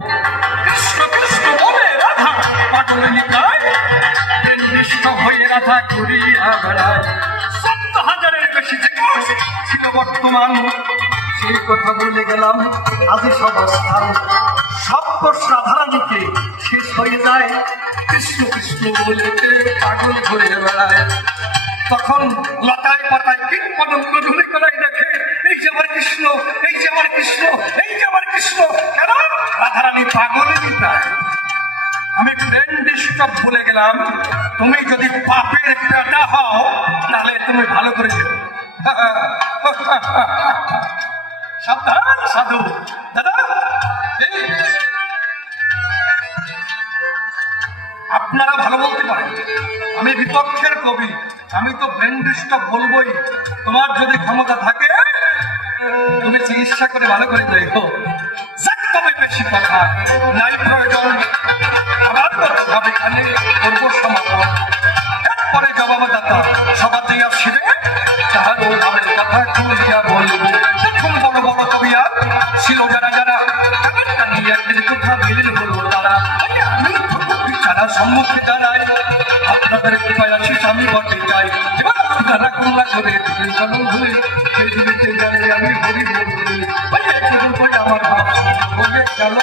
কৃষ্ণ কৃষ্ণ বলে রাধা পাগল নিতাই, নিষ্ঠ হয়ে রাধা ঘুরিয়া বেড়ায়। ১৪,০০০-এর বেশি যে ছিল বর্তমান, সেই কথা বলে গেলাম আজি সব স্থান। সব কোষ রাধারানীকে শেষ হয়ে যায়, কৃষ্ণ কৃষ্ণ বলতে পাগল ঘুরে বেড়ায়। তখন লতায় পাতায় কীট পতঙ্গ ধুলি করাই দেখে, এই যে আমার কৃষ্ণ, এই যে আমার কৃষ্ণ, এই যে আমার কৃষ্ণ। কেন? রাধারানী পাগলেরই প্রায়। আমি ব্রেন ডিস্টার্ব বলে গেলাম, তুমি যদি পাপের পেটা হও তাহলে তুমি ভালো করে যেও। সাবধান সাধু দাদা। আপনারা ভালো বলতে পারেন, আমি বিপক্ষের কবি, আমি তো ব্রেন ডিস্টার্ব বলবোই। তোমার যদি ক্ষমতা থাকে তুমি চিকিৎসা করে ভালো করে দেখো। তবে বেশি কথা নাই প্রয়োজন, আবার ভাবে খানে করবো সমাপন। এরপরে জবাবদাতা সবাতে আসিবে, তাহার ও ভাবের কথা খুলিয়া বলবো। দেখুন বড় বড় কবিয়া ছিল যারা যারা, তাদেরটা নিয়ে একদিন কোথা মিলিল বলবো তারা। আমি ছাড়া সম্মুখে দাঁড়ায়, আপনাদের কৃপায় আছিস আমি বটে চাই। এবার আপনারা কল্লা করে জনম ধুয়ে সেই দিকে জানি আমি হরি বলবো। আমার ভাব বলে গেল।